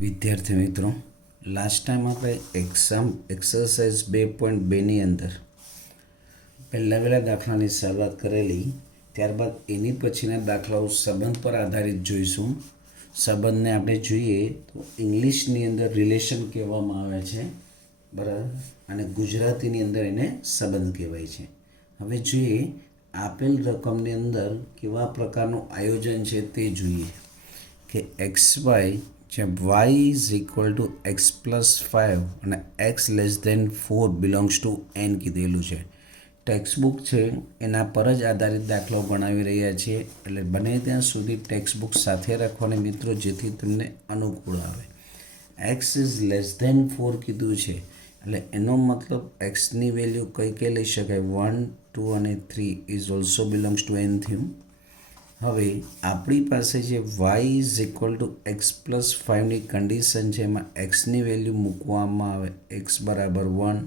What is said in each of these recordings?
વિદ્યાર્થી મિત્રો, last time આપણે એક્સરસાઇઝ 2.2ની અંદર પહેલા દાખલાની શરૂઆત કરેલી. ત્યારબાદ એની પછીના દાખલાઓ સંબંધ પર આધારિત જોઈશું. સંબંધને આપણે જોઈએ તો ઇંગ્લિશની અંદર રિલેશન કહેવામાં આવે છે, બરાબર, અને ગુજરાતીની અંદર એને સંબંધ કહેવાય છે. હવે જોઈએ આપેલ રકમની અંદર કેવા પ્રકારનું આયોજન છે તે જોઈએ કે એક્સ વાય જ્યાં y is equal to x plus 5 અને x less than 4 belongs to n કીધેલું છે. ટેક્સ્ટબુક છે એના પર જ આધારિત દાખલાઓ ભણાવી રહ્યા છીએ, એટલે બને ત્યાં સુધી ટેક્સ્ટબુક સાથે રાખવાની મિત્રો, જેથી તમને અનુકૂળ આવે. એક્સ ઇઝ લેસ દેન 4 કીધું છે, એટલે એનો મતલબ એક્સની વેલ્યુ કઈ લઈ શકાય, 1, 2 અને 3 is also belongs to n થયું. હવે આપણી પાસે જે y is equal to x plus 5ની કન્ડિશન છે, એમાં એક્સની વેલ્યુ મૂકવામાં આવે એક્સ બરાબર 1,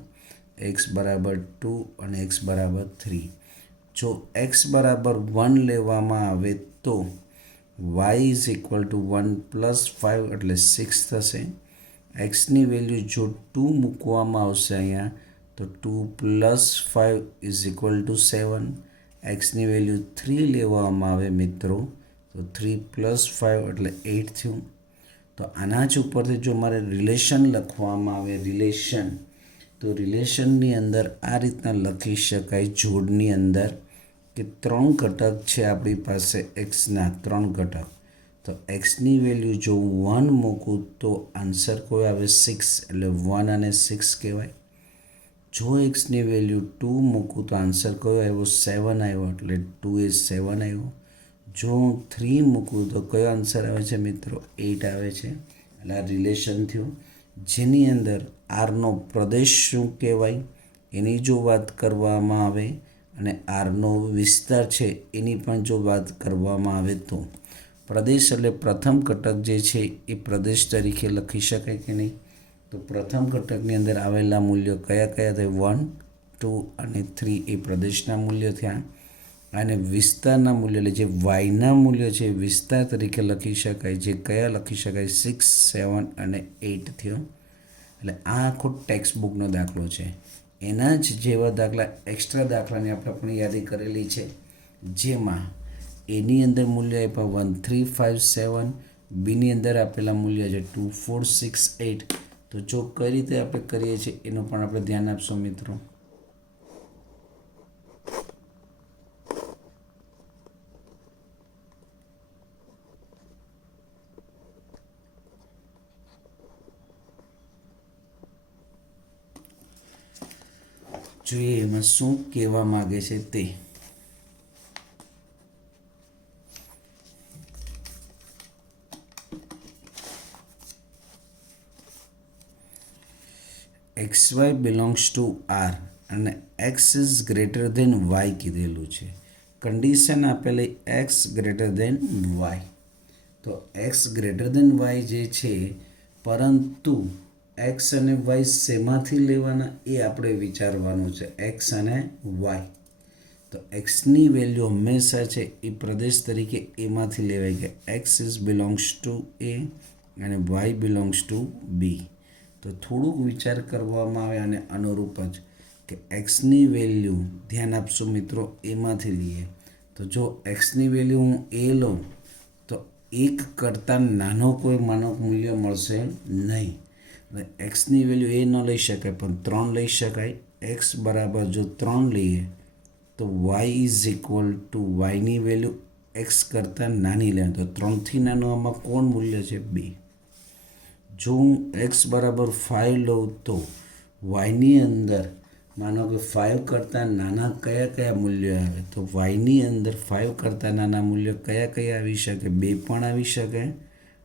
એક્સ બરાબર 2 અને એક્સ બરાબર 3. જો એક્સ બરાબર 1 લેવામાં આવે તો y is equal two 1 plus 5 એટલે 6 થશે. એક્સની વેલ્યુ જો 2 મૂકવામાં આવશે અહીંયા તો 2 પ્લસ 5 ઇઝ ઇક્વલ ટુ 7. એક્સની વેલ્યુ 3 લેવામાં આવે મિત્રો તો 3 પ્લસ 5 એટલે 8 થયું. તો આના જ ઉપરથી જો મારે રિલેશન લખવામાં આવે, તો રિલેશનની અંદર આ રીતના લખી શકાય જોડની અંદર કે 3 ઘટક છે આપણી પાસે, એક્સના 3 ઘટક. તો એક્સની વેલ્યુ જો 1 મૂકું તો આન્સર કોઈ આવે 6, એટલે 1 અને 6 કહેવાય. જો એક્સની વેલ્યુ 2 મૂકું તો આન્સર કયો આવ્યો, 7 આવ્યો, એટલે 2 એ 7 આવ્યો. જો હું 3 મૂકું તો કયો આન્સર આવે છે મિત્રો, 8 આવે છે. એટલે આ રિલેશન થયું, જેની અંદર આરનો પ્રદેશ શું કહેવાય એની જો વાત કરવામાં આવે અને આરનો વિસ્તાર છે એની પણ જો વાત કરવામાં આવે તો પ્રદેશ એટલે પ્રથમ ઘટક જે છે એ પ્રદેશ તરીકે લખી શકાય કે નહીં. તો પ્રથમ ઘટકની અંદર આવેલા મૂલ્યો કયા થયા, 1, 2 અને 3 એ પ્રદેશના મૂલ્યો થયા. અને વિસ્તારના મૂલ્ય એટલે જે વાયના મૂલ્યો છે એ વિસ્તાર તરીકે લખી શકાય, જે કયા લખી શકાય, 6, 7 અને 8 થયો. એટલે આ આખો ટેક્સ્ટબુકનો દાખલો છે. એના જ જેવા દાખલા એક્સ્ટ્રા દાખલાની આપણે પણ યાદી કરેલી છે, જેમાં એની અંદર મૂલ્ય આપ્યા 1, 3, 5, 7, બીની અંદર આપેલા મૂલ્ય છે 2, 4, 6, 8. તો જો કઈ રીતે આપણે કરીએ છીએ એનું પણ આપણે ધ્યાન આપશો મિત્રો. જોઈએ એમાં શું કહેવા માગે છે તે. X y belongs to R અને x is greater than y કીધેલું છે. કન્ડિશન આપેલી એક્સ ગ્રેટર દેન વાય. તો એક્સ ગ્રેટર દેન વાય જે છે, પરંતુ એક્સ અને વાય શેમાંથી લેવાના એ આપણે વિચારવાનું છે, એક્સ અને વાય. તો એક્સની વેલ્યુ હંમેશા છે એ પ્રદેશ તરીકે એમાંથી લેવાય કે x is belongs to A અને વાય બિલોંગ્સ ટુ બી. તો થોડુંક વિચાર કરવામાં આવે અને અનુરૂપ જ કે એક્સની વેલ્યુ ધ્યાન આપશો મિત્રો એમાંથી લઈએ. તો જો એક્સની વેલ્યુ હું એ લઉં તો 1 કરતાં નાનો કોઈ માનક મૂલ્ય મળશે નહીં. એક્સની વેલ્યુ એ ન લઈ શકાય પણ 3 લઈ શકાય. એક્સ બરાબર જો 3 લઈએ તો વાય ઇઝ ઇક્વલ ટુ વાયની વેલ્યુ એક્સ કરતાં નાની લે, તો 3થી નાનું આમાં કોણ મૂલ્ય છે, 2. જો હું એક્સ બરાબર 5 લઉં તો વાયની અંદર માનો કે 5 કરતાં નાના કયા મૂલ્યો આવે, તો વાયની અંદર 5 કરતાં નાના મૂલ્યો કયા આવી શકે, 2 પણ આવી શકે.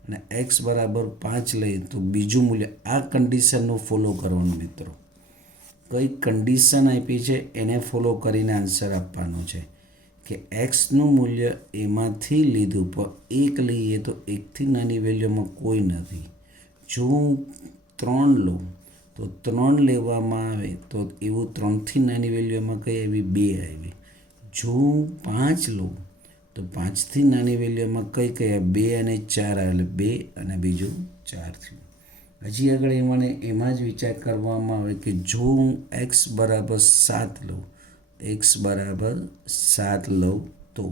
અને એક્સ બરાબર 5 લઈએ તો બીજું મૂલ્ય, આ કન્ડિશનનું ફોલો કરવાનું મિત્રો. કઈ કન્ડિશન આપી છે એને ફોલો કરીને આન્સર આપવાનો છે કે એક્સનું મૂલ્ય એમાંથી લીધું પણ 1 લઈએ તો 1થી નાની વેલ્યુમાં કોઈ નથી. જો હું 3 લઉં તો 3 લેવામાં આવે તો એવું 3થી નાની વેલ્યુમાં કઈ આવી, 2 આવી. જો હું 5 લઉં તો 5થી નાની વેલ્યુમાં કઈ 2 અને 4 આવે, એટલે 2 અને બીજું 4 થયું. હજી આગળ એમાં જ વિચાર કરવામાં આવે કે જો હું x બરાબર 7 લઉં, x બરાબર 7 લઉં તો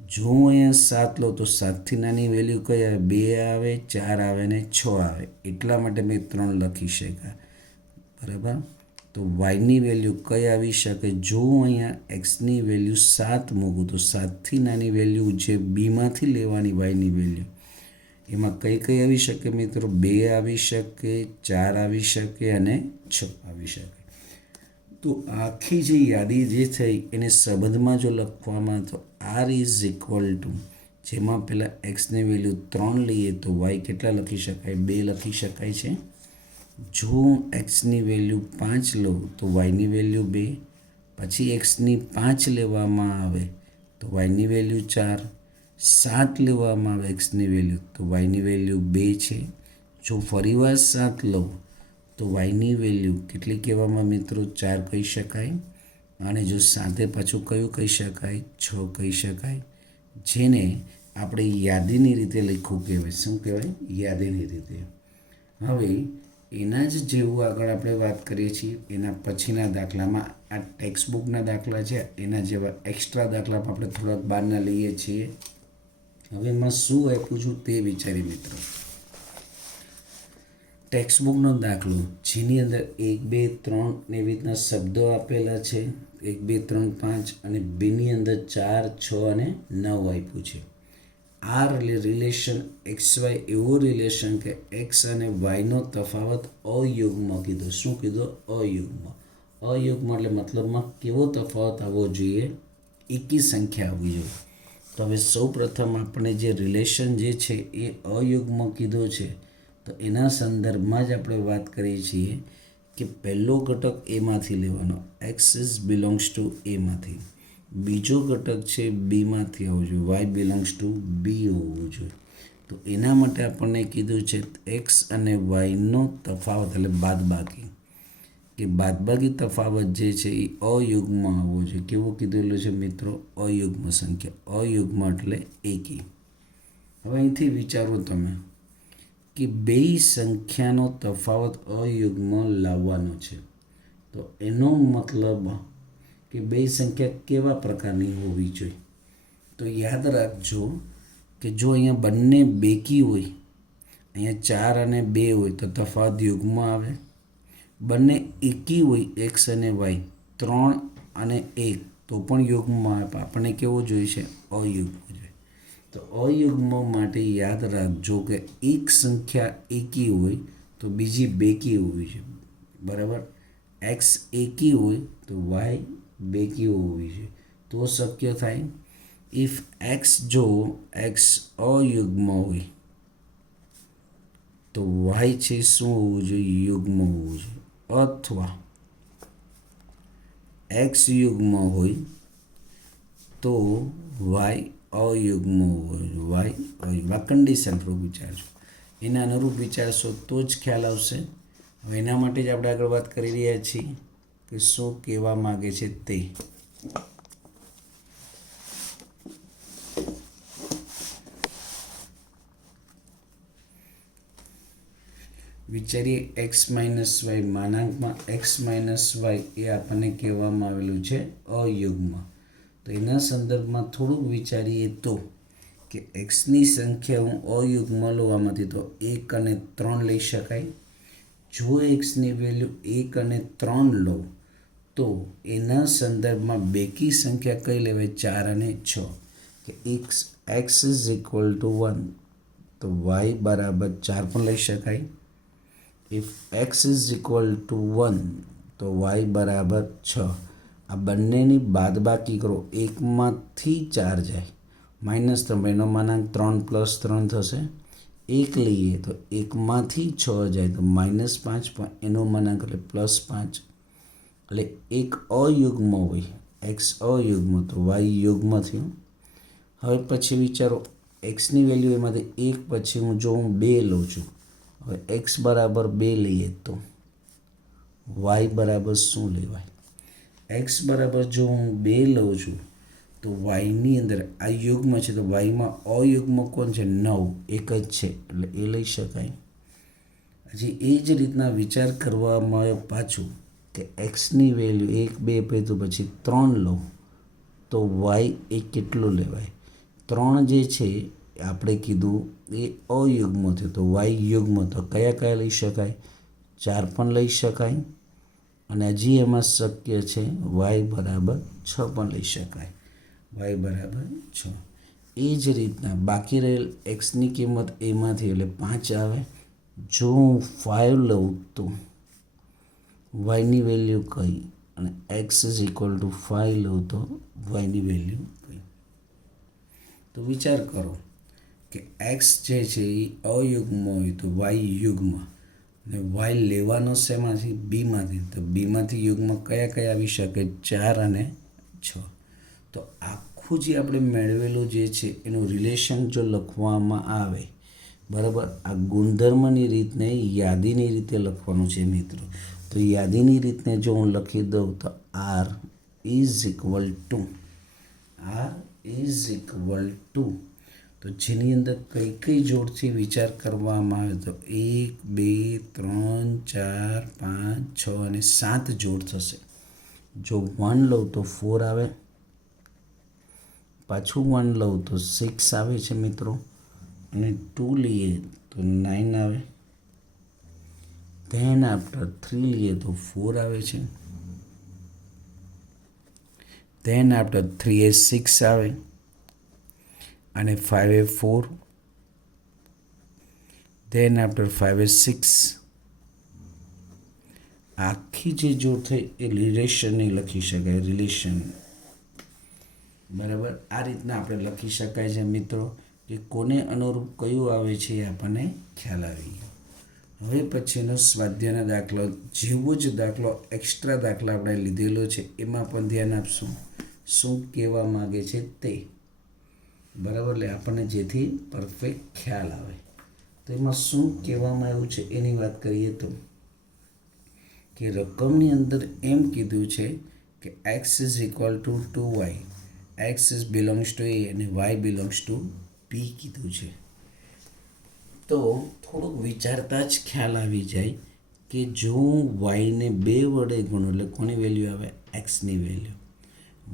જો હું અહીંયા 7 લઉં તો 7થી નાની વેલ્યુ કઈ આવે? 2 આવે, 4 આવે ને 6 આવે. એટલા માટે મેં 3 લખી શક્યા. બરાબર. તો વાયની વેલ્યુ કઈ આવી શકે? જો હું અહીંયા એક્સની વેલ્યુ 7 મૂકું તો 7થી નાની વેલ્યુ જે બીમાંથી લેવાની વાયની વેલ્યુ એમાં કઈ કઈ આવી શકે મિત્રો? 2 આવી શકે, 4 આવી શકે અને 6 આવી શકે. તો આખી જે યાદી જે થઈ એને સંબંધમાં જો લખવામાં તો આર ઇઝ ઇક્વલ ટુ જેમાં પહેલાં એક્સની વેલ્યુ 3 લઈએ તો વાય કેટલા લખી શકાય? 2 લખી શકાય છે. જો હું એક્સની વેલ્યુ 5 લઉં તો વાયની વેલ્યુ 2, પછી એક્સની 5 લેવામાં આવે તો વાયની વેલ્યુ 4, 7 લેવામાં આવે એક્સની વેલ્યુ તો વાયની વેલ્યુ 2 છે. જો ફરીવાર 7 લઉં તો વાયની વેલ્યુ કેટલી કહેવામાં મિત્રો? 4 કહી શકાય. અને જો સાથે પાછું કયું કહી શકાય? 6 કહી શકાય. જેને આપણે યાદીની રીતે લખવું કહેવાય. શું કહેવાય? યાદીની રીતે. હવે એના જ જેવું આગળ આપણે વાત કરીએ છીએ એના પછીના દાખલામાં આ ટેક્સ્ટબુકના દાખલા છે એના જેવા એક્સ્ટ્રા દાખલામાં આપણે થોડાક બહારના લઈએ છીએ. હવે એમાં શું આપ્યું છું તે વિચારી મિત્રો. ટેક્સ્ટબુકનો દાખલો જેની અંદર 1, 2, 3 ને એવી રીતના શબ્દો આપેલા છે. 1, 2, 3, 5 અને બીની અંદર 4, 6 અને 9 આપ્યું છે. આ રિલેશન XY એવો રિલેશન કે એક્સ અને વાયનો તફાવત અયુગ્મ કીધો. શું કીધો? અયુગ્મ. અયુગ્મ એટલે મતલબમાં કેવો તફાવત આવવો જોઈએ? એકી સંખ્યા આવવી જોઈએ. તો હવે સૌ પ્રથમ આપણે જે રિલેશન જે છે એ અયુગ્મ કીધો છે તો એના સંદર્ભમાં જ આપણે વાત કરીએ છીએ કે પહેલો ઘટક એમાંથી લેવાનો, એક્સ ઇઝ બિલોંગ્સ ટુ એમાંથી. બીજો ઘટક છે બીમાંથી આવવો જોઈએ, વાય બિલોંગ્સ ટુ બી હોવું જોઈએ. તો એના માટે આપણને કીધું છે એક્સ અને વાયનો તફાવત એટલે બાદબાકી, કે બાદબાકી તફાવત જે છે એ અયુગ્મ આવવો જોઈએ. કેવો કીધેલું છે મિત્રો? અયુગ્મ સંખ્યા. અયુગ્મ એટલે એકી. હવે અહીંથી વિચારો તમે કે બે સંખ્યાનો તફાવત અયુગ્મ લાવવાનો છે તો એનો મતલબ કે બે સંખ્યા કેવા પ્રકારની હોવી જોઈએ? તો યાદ રાખજો કે જો અહીંયા બંને બેકી હોય, અહીંયા 4 અને 2 હોય તો તફાવત યુગ્મ આવે. બંને એકી હોય એક્સ અને વાય, 3 અને 1 તો પણ યુગ્મ આવે. આપણને કેવો જોઈએ છે? અયુગ્મ જોઈએ. તો અયુગ્મ માટે યાદ રાખજો કે એક સંખ્યા એકી હોય તો બીજી બેકી હોવી છે. બરાબર. એક્સ એકી હોય તો વાય બેકી હોવી છે તો શક્ય થાય. ઇફ એક્સ જો એક્સ અયુગ્મ હોય તો વાય છે શું હોવું જોઈએ? યુગ્મ હોવું જોઈએ. અથવા એક્સ યુગ્મ હોય તો વાય અયુગ્મ હોય. વાય અયુગ્મ. આ કન્ડિશન પ્રૂફ વિચારજો. એના અનુરૂપ વિચારશો તો જ ખ્યાલ આવશે. હવે એના માટે જ આપણે આગળ વાત કરી રહ્યા છીએ કે શું કહેવા માગે છે તે. વિચારીએ એક્સ માઇનસ વાય માનાંકમાં એક્સ માઇનસ વાય એ આપણને કહેવામાં આવેલું છે અયુગ્મ. તો એના સંદર્ભમાં થોડુંક વિચારીએ તો કે એક્સની સંખ્યા હું અયુગ્મ લેવામાંથી તો 1 અને 3 લઈ શકાય. જો એક્સની વેલ્યુ 1 અને 3 લો તો એના સંદર્ભમાં બેકી સંખ્યા કઈ લેવાય? 4 અને 6. કે એક્સ ઇઝ ઇક્વલ ટુ 1 તો વાય બરાબર 4 પણ લઈ શકાય. If x is equal two 1 તો વાય બરાબર 6. આ બંનેની બાદબાકી કરો, 1માંથી 4 જાય -3, એનો માનાંક 3 + 3 થશે. 1 લઈએ તો 1માંથી 6 જાય તો -5, પણ એનો માનાંક એટલે +5. એટલે એક અયુગ્મ હોય એક્સ અયુગ્મ તો વાય યુગ્મ થયું. હવે પછી વિચારો એક્સની વેલ્યુ એમાંથી 1 પછી જો હું 2 લઉં છું, હવે એક્સ બરાબર 2 લઈએ તો વાય બરાબર શું લેવાય? એક્સ બરાબર જો હું 2 લઉં છું તો વાયની અંદર આ યુગ્મ છે તો વાયમાં અયુગ્મ કોણ છે? 9, એક જ છે એટલે એ લઈ શકાય. હજી એ જ રીતના વિચાર કરવામાં આવ્યો પાછું કે એક્સની વેલ્યુ 1 2 પે તો પછી 3 લો તો વાય એ કેટલું લેવાય. 3 જે છે આપણે કીધું એ અયુગ્મ થયો તો વાય યુગ્મ તો કયા કયા લઈ શકાય, 4 પણ લઈ શકાય અને હજી એમાં શક્ય છે વાય બરાબર 6 પણ લઈ શકાય, વાય બરાબર 6. એ જ રીતના બાકી રહેલ એક્સની કિંમત એમાંથી એટલે 5 આવે. જો હું 5 લઉં તો વાયની વેલ્યુ કઈ અને એક્સ ઇઝ ઇક્વલ ટુ 5 લઉં તો વાયની વેલ્યુ કઈ. તો વિચાર કરો કે એક્સ જે છે એ અયુગ્મ હોય તો વાય યુગ્મ અને વાય લેવાનો શેમાંથી બીમાંથી, તો બીમાંથી યુગ્મ કયા કયા આવી શકે 4 અને 6. તો આખું જે આપણે મેળવેલું જે છે એનું રિલેશન જો લખવામાં આવે બરાબર, આ ગુણધર્મની રીતને યાદીની રીતે લખવાનું છે મિત્રો. તો યાદીની રીતને જો હું લખી દઉં તો આર ઇઝ ઇક્વલ ટુ તો જેની અંદર કઈ કઈ જોડથી વિચાર કરવામાં આવે તો 1 2 3 4 5 6 અને 7 જોડ થશે. જો 1 લઉં તો 4 આવે, પાછું 1 લઉં તો 6 આવે છે મિત્રો અને 2 લઈએ તો 9 આવે, ધેન આફ્ટર 3 લઈએ તો 4 આવે છે, ધેન આફ્ટર 3 એ 6 આવે અને 5 એ 4, ધેન આફ્ટર 5 એ 6. આખી જે જોડ થઈ એ રિલેશન નહીં લખી શકાય, રિલેશન બરાબર આ રીતના આપણે લખી શકાય છે મિત્રો કે કોને અનુરૂપ કયું આવે છે એ આપણને ખ્યાલ આવી ગયો. હવે પછીનો સ્વાધ્યાયનો દાખલો, જેવો જ દાખલો એક્સ્ટ્રા દાખલા આપણે લીધેલો છે એમાં પણ ધ્યાન આપશું શું કહેવા માગે છે તે બરાબર, એટલે આપણને જેથી પરફેક્ટ ખ્યાલ આવે. તો એમાં શું કહેવામાં આવ્યું છે એની વાત કરીએ તો કે રકમની અંદર એમ કીધું છે કે x is equal to 2y, x is belongs to A અને વાય બિલોંગ્સ ટુ બી કીધું છે. તો થોડુંક વિચારતા જ ખ્યાલ આવી જાય કે જો હું વાયને 2 વડે ગુણું એટલે કોની વેલ્યુ આવે એક્સની વેલ્યુ,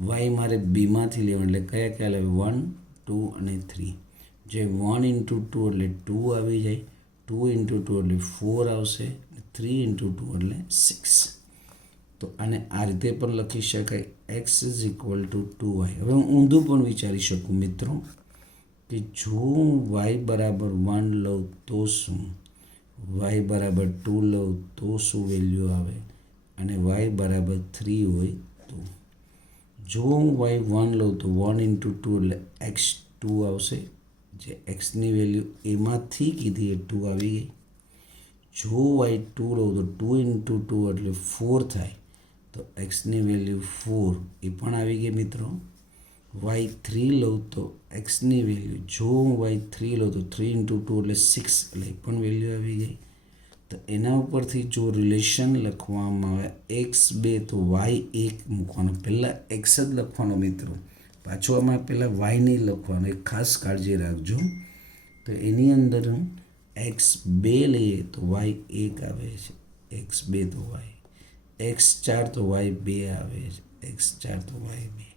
વાય મારે બીમાંથી લેવાનું એટલે કયા કયા આવે 1 2 અને 3. જે 1 ઇન્ટુ 2 એટલે 2 આવી જાય, 2 ઇન્ટુ 2 એટલે 4 આવશે, 3 ઇન્ટુ 2 એટલે 6. તો આને આ રીતે પણ લખી શકાય x is equal to 2y. હવે હું ઊંધું પણ વિચારી શકું મિત્રો કે જો હું વાય બરાબર 1 લઉં તો શું, વાય બરાબર 2 લઉં તો શું વેલ્યુ આવે અને વાય બરાબર 3 હોય તો. જો હું વાય 1 લઉં તો 1 ઇન્ટુ 2 એટલે એક્સ 2 આવશે, જે એક્સની વેલ્યુ એમાંથી કીધી એ 2 આવી ગઈ. જો વાય 2 લઉં તો 2 ઇન્ટુ 2 એટલે 4 થાય તો એક્સની વેલ્યુ 4 એ પણ આવી ગઈ મિત્રો. વાય 3 લઉં તો એક્સની વેલ્યુ, જો હું વાય 3 લઉં તો 3 ઇન્ટુ 2 એટલે 6 એટલે એ પણ વેલ્યુ આવી ગઈ. તો એના ઉપરથી જો રિલેશન લખવામાં આવે એક્સ 2 તો વાય 1 મૂકવાનો, પહેલાં એક્સ જ લખવાનો મિત્રો, પાછું આમાં પહેલાં વાય નહીં લખવાનો, એ ખાસ કાળજી રાખજો. તો એની અંદર એક્સ 2 લઈએ તો વાય 1 આવે છે, એક્સ 2 તો વાય, એક્સ 4 તો વાય 2 આવે છે, એક્સ 4 તો વાય 2,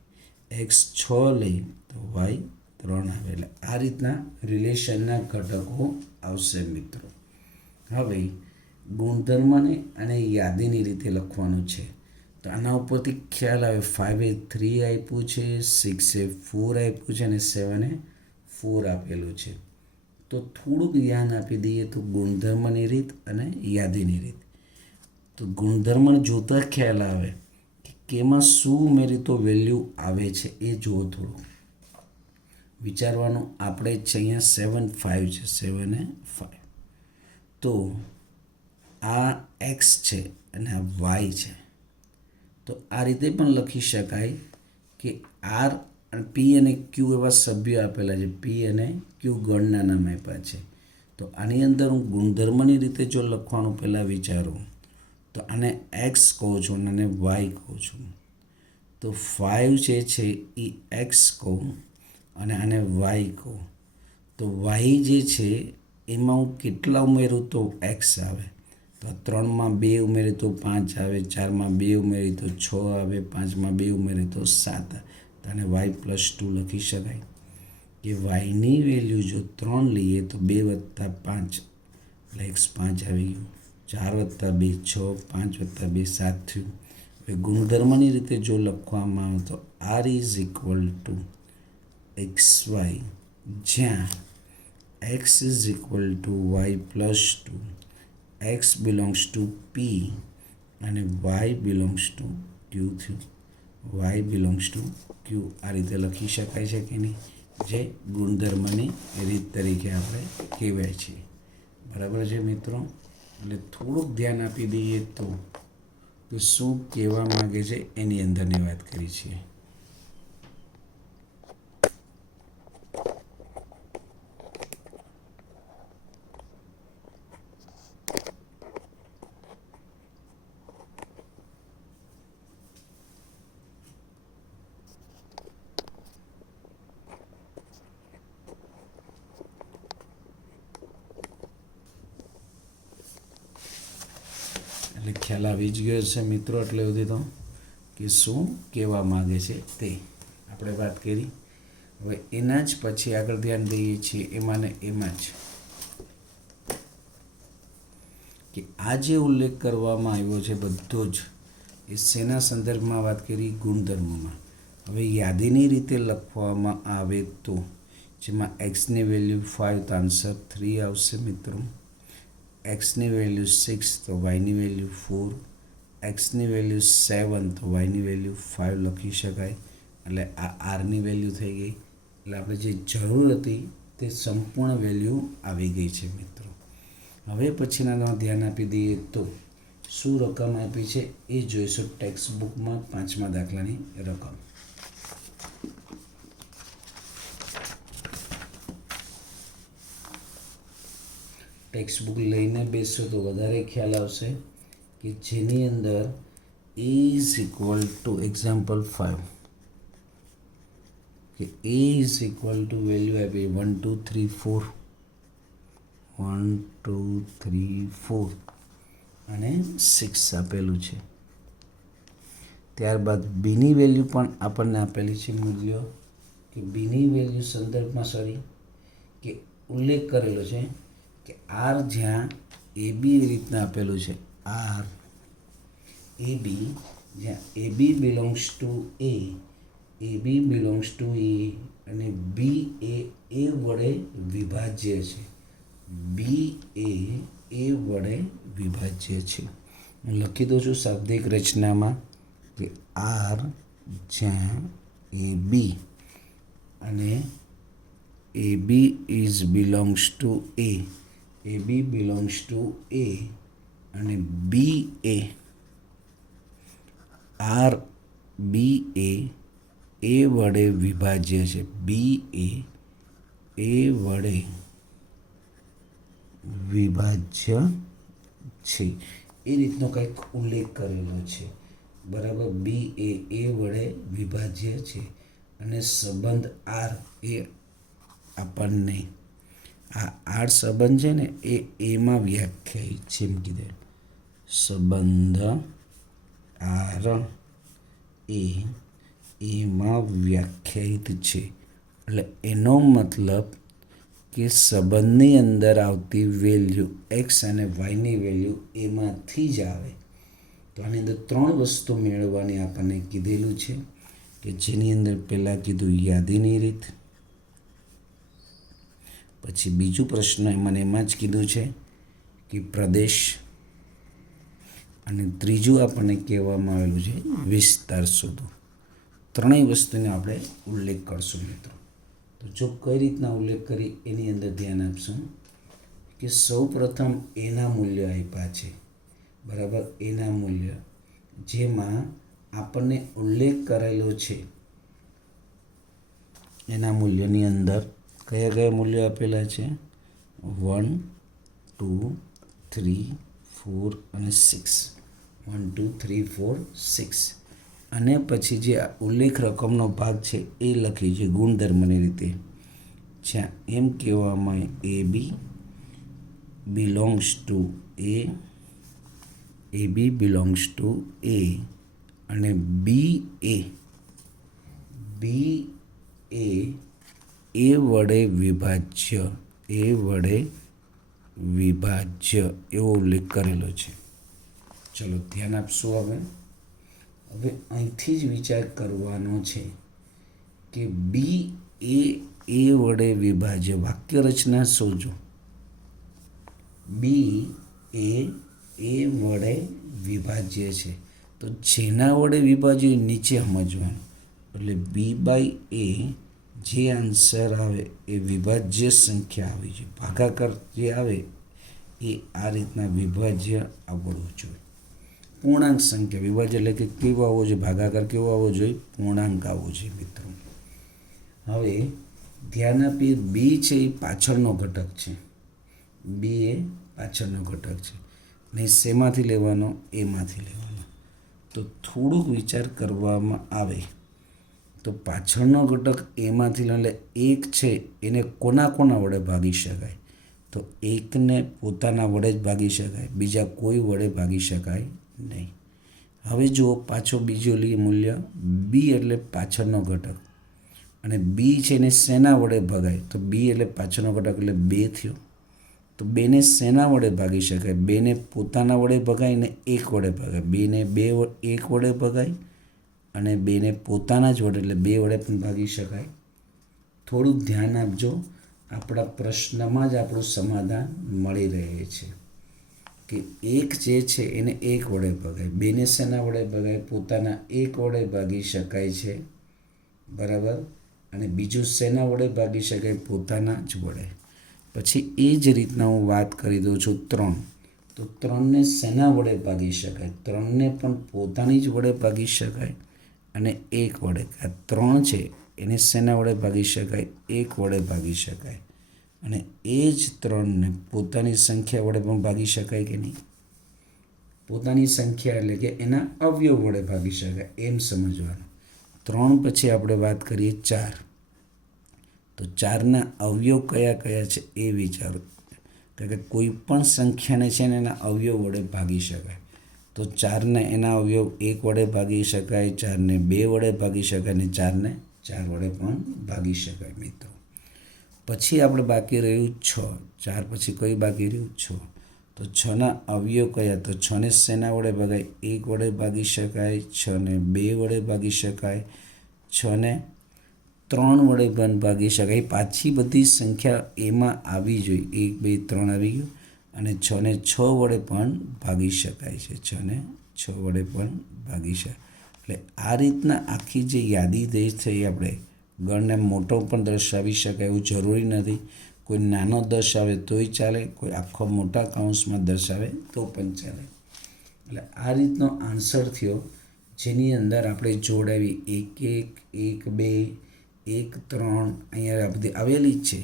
એક્સ 6 લઈ તો વાય 3 આવે. એટલે આ રીતના રિલેશનના ઘટકો આવશે મિત્રો. હવે ગુણધર્મને અને યાદીની રીતે લખવાનું છે. તો આના ઉપરથી ખ્યાલ આવે 5 એ 3 આપ્યું છે, 6 એ 4 આપ્યું છે અને 7 એ 4 આપેલું છે. તો થોડુંક ધ્યાન આપી દઈએ તો ગુણધર્મની રીત અને યાદીની રીત. તો ગુણધર્મ જોતા ખ્યાલ આવે કે કેમાં શું ઉમેરી તો વેલ્યુ આવે છે એ જુઓ. થોડું વિચારવાનું આપણે જ છે. અહીંયા 7 5 છે, 7 એ 5. તો આ એક્સ છે અને આ વાય છે. તો આ રીતે પણ લખી શકાય કે આર અને પી અને ક્યુ એવા સભ્યો આપેલા છે, પી અને ક્યુ ગણના નામ આપ્યા છે. તો આની અંદર હું ગુણધર્મની રીતે જો લખવાનું પહેલાં વિચારું તો આને એક્સ કહું છું અને વાય કહું છું. તો 5 જે છે એ એક્સ કહું અને આને વાય કહું. તો વાય જે છે એમાં હું કેટલા ઉમેરું તો એક્સ આવે. તો 3માં 2 ઉમેરી તો 5 આવે, 4માં 2 ઉમેરી તો 6 આવે, 5માં 2 ઉમેરી તો 7 આવે. તો આને y+2 લખી શકાય કે yની વેલ્યુ જો 3 લઈએ તો 2 + 5 એટલે x5 આવી ગયું. 4 + 2 6, 5 + 2 7 થયું. હવે ગુણધર્મની રીતે જો લખવામાં આવે તો r = xy, જ્યાં x = y+2, x belongs to p અને y belongs to q થયું. y belongs to q આ રીતે લખી શકાય છે કે નહીં, જે ગુણધર્મની રીત તરીકે આપણે કહેવાય છે. બરાબર છે મિત્રો? એટલે થોડુંક ધ્યાન આપી દઈએ તો શું કહેવા માગે છે એની અંદરની વાત કરી છે. એટલે ખ્યાલ આવી જ ગયો છે મિત્રો એટલે સુધી તો કે શું કહેવા માગે છે તે આપણે વાત કરી. હવે એના જ પછી આગળ ધ્યાન દઈએ છીએ એમાં ને એમાં જ કે આ જે ઉલ્લેખ કરવામાં આવ્યો છે બધો જ એ શેના સંદર્ભમાં વાત કરી? ગુણધર્મોમાં. હવે યાદીની રીતે લખવામાં આવે તો જેમાં એક્સની વેલ્યુ 5 તો આન્સર 3 આવશે મિત્રો. એક્સની વેલ્યુ 6 તો વાયની વેલ્યુ 4, એક્સની વેલ્યુ 7 તો વાયની વેલ્યુ 5 લખી શકાય. એટલે આ આરની વેલ્યુ થઈ ગઈ. એટલે આપણે જે જરૂર હતી તે સંપૂર્ણ વેલ્યુ આવી ગઈ છે મિત્રો. હવે પછીના ધ્યાન આપી દઈએ તો શું રકમ આપી છે એ જોઈશું ટેક્સ્ટ બુકમાં 5મા દાખલાની રકમ. ટેક્સ્ટ બુક લઈને બેસો તો વધારે ખ્યાલ આવશે કે જેની અંદર a = એક્ઝામ્પલ 5 કે a વેલ્યુ આપી 1 2 3 4 1 2 3 4 અને 6 આપેલું છે. ત્યારબાદ બીની વેલ્યુ પણ આપણને આપેલી છે મૂલ્ય કે બીની વેલ્યુ સંદર્ભમાં કે ઉલ્લેખ કરેલો છે કે આર જ્યાં એ બી રીતના આપેલું છે. આર એ બી જ્યાં A B belongs to A, A B belongs to A અને બી એ વડે વિભાજ્ય છે. બી એ વડે વિભાજ્ય છે. હું લખી દઉં છું શાબ્દિક રચનામાં કે આર જ્યાં એ બી અને A B is belongs to A, A B belongs to A અને બી એ આર બી એ વડે વિભાજ્ય છે. બી એ વડે વિભાજ્ય છે એ રીતનો કંઈક ઉલ્લેખ કરેલો છે. બરાબર. બી એ વડે વિભાજ્ય છે અને સંબંધ આર એ આપણને આ આર સંબંધ છે ને એ એમાં વ્યાખ્યાયિત છે એમ કીધે. સંબંધ આર એમાં વ્યાખ્યાયિત છે. એટલે એનો મતલબ કે સંબંધની અંદર આવતી વેલ્યુ એક્સ અને વાયની વેલ્યુ એમાંથી જ આવે. તો આની અંદર 3 વસ્તુ મેળવવાની આપણને કીધેલું છે કે જેની અંદર પહેલાં કીધું યાદીની રીત, પછી બીજું પ્રશ્ન મને એમાં જ કીધું છે કે પ્રદેશ, અને ત્રીજું આપણને કહેવામાં આવેલું છે વિસ્તાર શોધો. ત્રણેય વસ્તુને આપણે ઉલ્લેખ કરશું મિત્રો. તો જો કઈ રીતના ઉલ્લેખ કરી એની અંદર ધ્યાન આપશું કે સૌ પ્રથમ એના મૂલ્ય આપ્યા છે. બરાબર. એના મૂલ્ય જેમાં આપણને ઉલ્લેખ કરેલો છે એના મૂલ્યની અંદર કયા કયા મૂલ્યો આપેલા છે? 1 2 3 4 અને 6. 1 2 3 4 6 અને પછી જે ઉલ્લેખ રકમનો ભાગ છે એ લખી છે ગુણધર્મની રીતે. જ્યાં એમ કહેવામાં A B belongs to A, A B belongs to A, અને બી એ વડે વિભાજ્ય, એ વડે વિભાજ્ય એવો ઉલ્લેખ કરેલો છે. ચલો ધ્યાન આપશું. હવે અહીંથી જ વિચાર કરવાનો છે કે બી એ વડે વિભાજ્ય વાક્ય રચના શોધો. બી એ વડે વિભાજ્ય છે, તો જેના વડે વિભાજ્ય નીચે સમજવાનું. એટલે બી બાય એ જે આન્સર આવે એ વિભાજ્ય સંખ્યા આવી જોઈએ. ભાગાકાર જે આવે એ આ રીતના વિભાજ્ય આવડવું જોઈએ. પૂર્ણાંક સંખ્યા વિભાજ્ય એટલે કે કેવો આવવો જોઈએ, ભાગાકાર કેવો આવવો જોઈએ, પૂર્ણાંક આવવો જોઈએ મિત્રો. હવે ધ્યાન આપીએ, બી છે એ પાછળનો ઘટક છે. બી એ પાછળનો ઘટક છે ને શેમાંથી લેવાનો, એમાંથી લેવાનો. તો થોડુંક વિચાર કરવામાં આવે તો પાછળનો ઘટક એમાંથી એટલે એક છે એને કોના વડે ભાગી શકાય, તો એકને પોતાના વડે જ ભાગી શકાય, બીજા કોઈ વડે ભાગી શકાય નહીં. હવે જો પાછો બીજો લઈએ મૂલ્ય, બી એટલે પાછળનો ઘટક, અને બી છે એને શેના વડે ભગાય, તો બી એટલે પાછળનો ઘટક એટલે 2 થયો. તો 2ને શેના વડે ભાગી શકાય, 2ને પોતાના વડે ભગાય ને 1 વડે ભગાય. 2ને 1 વડે ભગાય અને 2ને પોતાના જ વડે એટલે 2 વડે પણ ભાગી શકાય. થોડુંક ધ્યાન આપજો, આપણા પ્રશ્નમાં જ આપણું સમાધાન મળી રહે છે કે એક જે છે એને 1 વડે ભગાય, 2ને શેના વડે ભગાય, પોતાના 1 વડે ભાગી શકાય છે, બરાબર. અને બીજું શેના વડે ભાગી શકાય, પોતાના જ વડે. પછી એ જ રીતના હું વાત કરી દઉં છું 3. તો 3ને શેના વડે ભાગી શકાય, 3ને પણ પોતાની જ વડે ભાગી શકાય અને 1 વડે. આ 3 છે એને શેના વડે ભાગી શકાય, 1 વડે ભાગી શકાય. અને એ જ 3ને પોતાની સંખ્યા વડે પણ ભાગી શકાય કે નહીં. પોતાની સંખ્યા એટલે કે એના અવયવ વડે ભાગી શકાય એમ સમજવાનું. 3 પછી આપણે વાત કરીએ 4. તો 4ના અવયવ કયા કયા છે એ વિચારો. કારણ કે કોઈ પણ સંખ્યાને છે ને એના અવયવ વડે ભાગી શકાય. તો 4ને એના અવયવ 1 વડે ભાગી શકાય, 4ને 2 વડે ભાગી શકાય અને 4ને 4 વડે પણ ભાગી શકાય મિત્રો. પછી આપણે બાકી રહ્યું 6. 4 પછી કઈ બાકી રહ્યું 6. તો 6ના અવયવ કયા, તો 6ને શેના વડે ભગાય, 1 વડે ભાગી શકાય, 6ને 2 વડે ભાગી શકાય, 6ને 3 વડે પણ ભાગી શકાય. પાછી બધી સંખ્યા એમાં આવી જોઈએ, 1 2 3 આવી ગયું. અને 6ને 6 વડે પણ ભાગી શકાય છે, 6ને 6 વડે પણ ભાગી શકાય. એટલે આ રીતના આખી જે યાદી થઈ આપણે ગણને મોટો પણ દર્શાવી શકાય એવું જરૂરી નથી. કોઈ નાનો દર્શાવે તોય ચાલે, કોઈ આખો મોટા કૌંસમાં દર્શાવે તો પણ ચાલે. એટલે આ રીતનો આન્સર થયો, જેની અંદર આપણે જોડાવી 1 1 1 2 1 3 અહીંયા બધી આવેલી જ છે,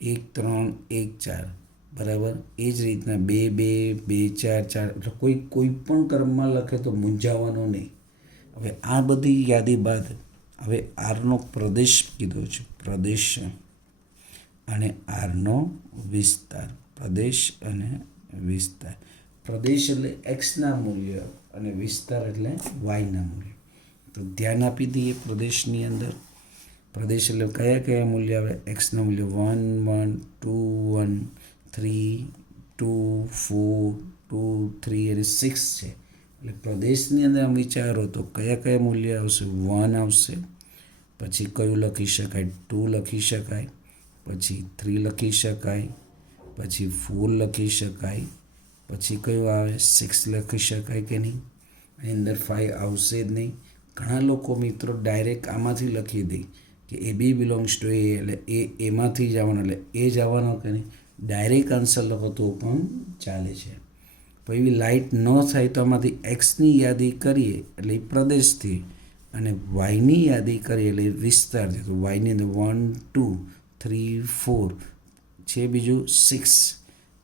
1 3 1 4, બરાબર. એ જ રીતના 2 2 2 4 4. એટલે કોઈ પણ ક્રમમાં લખે તો મૂંઝાવાનું નહીં. હવે આ બધી યાદી બાદ હવે આરનો પ્રદેશ કીધો છે, પ્રદેશ અને આરનો વિસ્તાર. પ્રદેશ અને વિસ્તાર. પ્રદેશ એટલે એક્સના મૂલ્ય અને વિસ્તાર એટલે વાયના મૂલ્ય. તો ધ્યાન આપી દઈએ પ્રદેશની અંદર. પ્રદેશ એટલે કયા કયા મૂલ્ય આવે, એક્સના મૂલ્ય 1 1 2 1 3 2 4 2 3 અને 6 છે. એટલે પ્રદેશની અંદર આમ વિચારો તો કયા કયા મૂલ્ય આવશે, 1 આવશે, પછી કયું લખી શકાય, 2 લખી શકાય, પછી 3 લખી શકાય, પછી 4 લખી શકાય, પછી કયું આવે 6 લખી શકાય કે નહીં. એની અંદર 5 આવશે જ નહીં. ઘણા લોકો મિત્રો ડાયરેક્ટ આમાંથી લખી દે કે એ બી બિલોંગ્સ ટુ એ, એટલે એમાંથી જ આવવાનો એટલે એ જ આવવાનો કે નહીં. ડાયરેક્ટ આન્સર લખો તો પણ ચાલે છે. પણ એવી લાઇટ ન થાય તો આમાંથી એક્સની યાદી કરીએ એટલે એ પ્રદેશથી, અને વાયની યાદી કરીએ એટલે વિસ્તારથી. તો વાયની અંદર 1 2 3 4 છે, બીજું 6.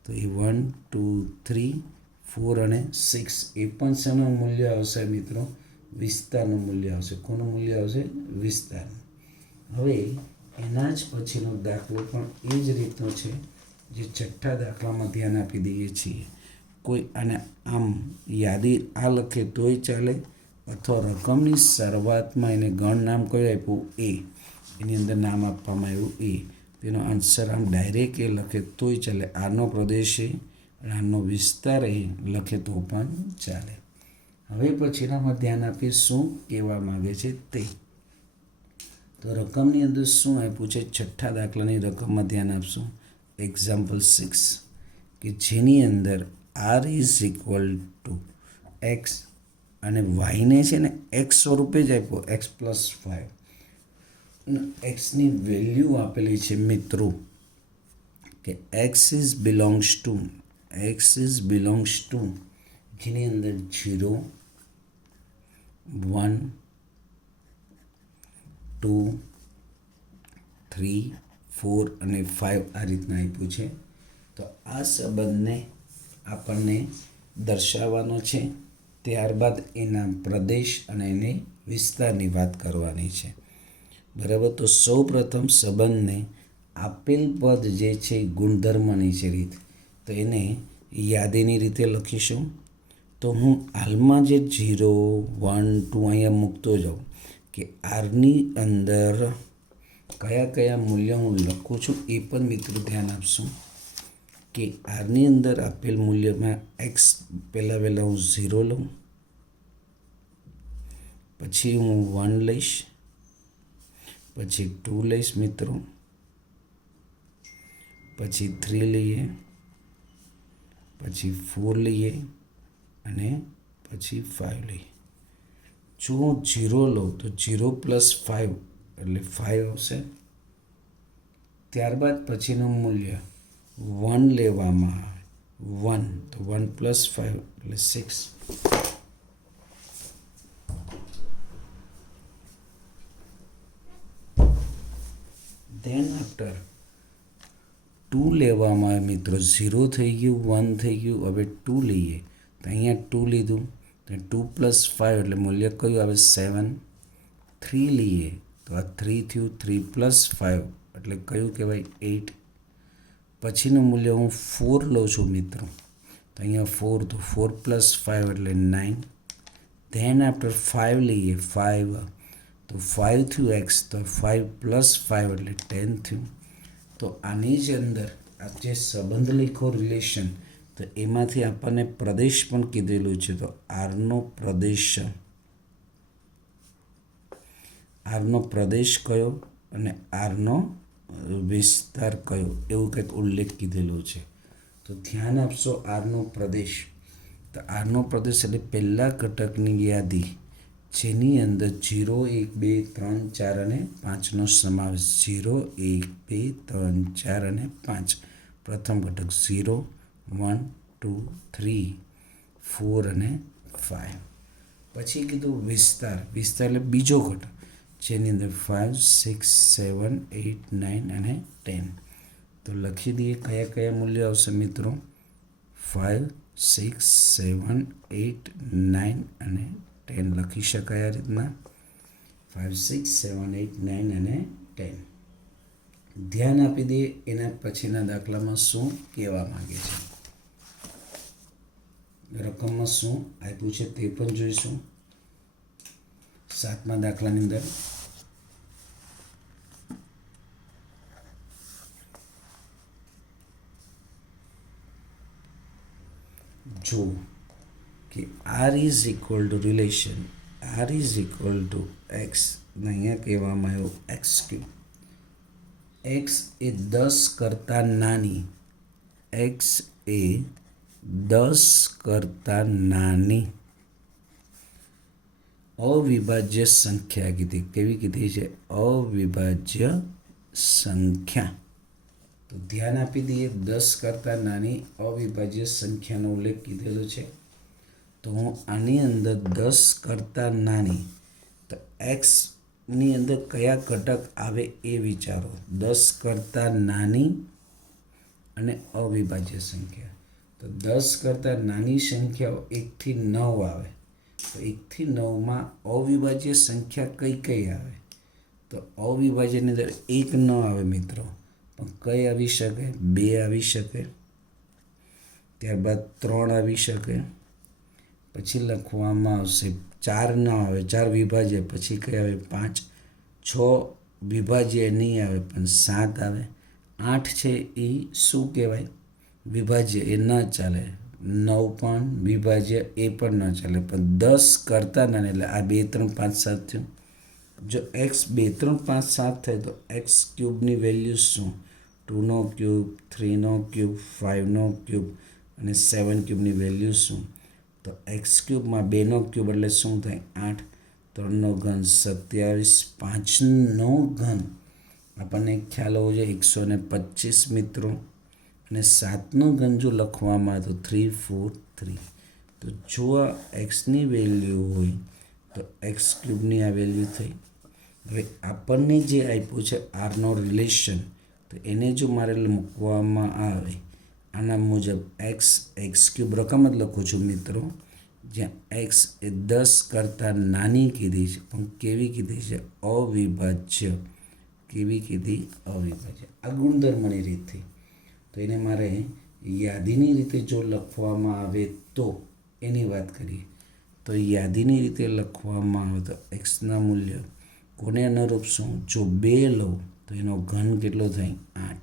તો એ 1 2 3 4 અને 6 એ પણ શેનું મૂલ્ય આવશે મિત્રો, વિસ્તારનું મૂલ્ય આવશે. કોનું મૂલ્ય આવશે, વિસ્તારનું. હવે એના જ પછીનો દાખલો પણ એ જ રીતનો છે. જે છઠ્ઠા દાખલામાં ધ્યાન આપી દઈએ છીએ. કોઈ આને આમ યાદી આ લખે તોય ચાલે, અથવા રકમની શરૂઆતમાં એને ગણ નામ કયું આપ્યું? એ. એની અંદર નામ આપવામાં આવ્યું એ. તેનો આન્સર આમ ડાયરેક્ટ એ લખે તોય ચાલે. આરનો પ્રદેશ એ અને આરનો વિસ્તાર એ લખે તો પણ ચાલે. હવે પછીનામાં ધ્યાન આપીએ શું કહેવા માગે છે તે. તો રકમની અંદર શું આપ્યું છે? છઠ્ઠા દાખલાની રકમમાં ધ્યાન આપશું. એક્ઝામ્પલ 6 કે જેની અંદર R is equal to x અને વાયને છે ને એક્સ સ્વરૂપે જ આપ્યો, x+5. એક્સની વેલ્યુ આપેલી છે મિત્રો કે એક્સ ઇઝ બિલોંગ્સ ટુ જેની અંદર 0, 1, 2, 3, 4 અને 5 આ રીતના આપ્યું છે. તો આ સંબંધને આપણને દર્શાવવાનો છે. ત્યારબાદ એના પ્રદેશ અને એની વિસ્તારની વાત કરવાની છે. બરાબર. તો સૌ પ્રથમ સંબંધને આપેલ પદ જે છે ગુણધર્મની છે રીત, તો એને યાદીની રીતે લખીશું. તો હું હાલમાં જે 0, 1, 2 અહીંયા મૂકતો જાઉં કે આરની અંદર કયા કયા મૂલ્ય હું લખું છું એ પણ મિત્રો ધ્યાન આપશું. કે આરની અંદર આપેલ મૂલ્યમાં એક્સ પહેલાં હું 0 લઉં, પછી હું 1 લઈશ, પછી 2 લઈશ મિત્રો, પછી 3 લઈએ, પછી 4 લઈએ અને પછી 5 લઈએ. જો હું 0 લઉં તો 0 + 5 એટલે 5 આવશે. ત્યારબાદ પછીનું મૂલ્ય 1 લેવામાં આવે, 1 તો 1 + 5 એટલે 6. ધેન આફ્ટર 2 લેવામાં આવે મિત્રો. 0 થઈ ગયું, 1 થઈ ગયું, હવે 2 લઈએ તો અહીંયા 2 લીધું તો 2 + 5 એટલે મૂલ્ય કયું આવે? 7. 3 લઈએ તો આ 3 થયું, 3 + 5 એટલે કયું કહેવાય? 8. પછીનું મૂલ્ય હું 4 લઉં છું મિત્રો, તો અહીંયા 4 તો 4 + 5 એટલે 9. ધેન આફ્ટર 5 લઈએ, 5 તો 5 થયું એક્સ, તો 5 + 5 એટલે 10 થયું. તો આની જ અંદર આ જે સંબંધ લખ્યો રિલેશન, તો એમાંથી આપણને પ્રદેશ પણ કીધેલું છે. તો આરનો પ્રદેશ કયો અને આરનો વિસ્તાર કયો એવું કંઈક ઉલ્લેખ કીધેલો છે. તો ધ્યાન આપશો. આરનો પ્રદેશ, તો આરનો પ્રદેશ એટલે પહેલા ઘટકની યાદી જેની અંદર 0, 1, 2, 3, 4 અને 5નો સમાવેશ. 0, 1, 2, 3, 4 અને 5. પ્રથમ ઘટક 0, 1, 2, 3, 4 અને 5. પછી કીધું વિસ્તાર. વિસ્તાર એટલે બીજો ઘટક જેની અંદર 5, 6, 7, 8, 9 અને 10. તો લખી દઈએ કયા કયા મૂલ્ય આવશે મિત્રો? 5, 6, 7, 8, 9 અને 10 લખી શકાય આ રીતના. 5, 6, 7, 8, 9 અને 10. ધ્યાન આપી દઈએ એના પછીના દાખલામાં શું કહેવા માંગે છે. રકમમાં શું આપ્યું છે તે પણ જોઈશું. 7મા દાખલાની અંદર જો કે R is equal to relation, R is equal to x, અહીંયા કહેવામાં આવ્યું x3. એક્સ એ 10 કરતાં નાની, એક્સ એ 10 કરતાં નાની અવિભાજ્ય સંખ્યા કીધી. કેવી કીધી છે? અવિભાજ્ય સંખ્યા. તો ધ્યાન આપી દઈએ. 10 કરતાં નાની અવિભાજ્ય સંખ્યાનો ઉલ્લેખ કીધેલો છે. તો હું આની અંદર 10 કરતાં નાની, તો એક્સની અંદર કયા ઘટક આવે એ વિચારો. 10 કરતાં નાની અને અવિભાજ્ય સંખ્યા. તો 10 કરતાં નાની સંખ્યાઓ 1 થી 9 આવે. તો 1 થી 9માં અવિભાજ્ય સંખ્યા કઈ કઈ આવે? તો અવિભાજ્યની અંદર 1 ન આવે મિત્રો. પણ કઈ આવી શકે? 2 આવી શકે, ત્યારબાદ 3 આવી શકે, પછી લખવામાં આવશે 4 ન આવે, 4 વિભાજ્ય, પછી કઈ આવે? 5, 6 વિભાજ્ય નહીં આવે પણ 7 આવે, 8 છે એ શું કહેવાય? વિભાજ્ય, એ ન ચાલે. 9 પણ વિભાજ્ય, એ પણ ન ચાલે. પણ 10 કરતાં નાના, એટલે આ 2 3 5 7 થયું. જો x 2 3 5 7 થાય તો એક્સ ક્યુબની વેલ્યુ શું? 2નો ક્યુબ, 3નો ક્યુબ, 5નો ક્યુબ અને 7 ક્યુબની વેલ્યુ શું? તો એક્સ ક્યુબમાં 2નો ક્યુબ એટલે શું થાય? 8, 3નો ઘન 27, 5નો ઘન આપણને ખ્યાલ હોવો જોઈએ 125 મિત્રો, અને 7નો ઘન જો લખવામાં આવે તો 343. તો જો આ એક્સની વેલ્યુ હોય તો એક્સ ક્યુબની આ વેલ્યુ થઈ. હવે આપણને જે આપ્યું છે આરનો રિલેશન, તો એને જો મારે મૂકવામાં આવે આના મુજબ એક્સ ક્યુબ રકમ જ લખું છું મિત્રો, જ્યાં એક્સ એ 10 કરતાં નાની કીધી છે, પણ કેવી કીધી છે? અવિભાજ્ય. કેવી કીધી? અવિભાજ્ય. આ ગુણધર્મની રીત થઈ. તો એને મારે યાદીની રીતે જો લખવામાં આવે તો એની વાત કરીએ. તો યાદીની રીતે લખવામાં આવે તો એક્સના મૂલ્ય કોને અનુરૂપ શું? જો 2 લઉં તો એનો ઘન કેટલો થાય? 8.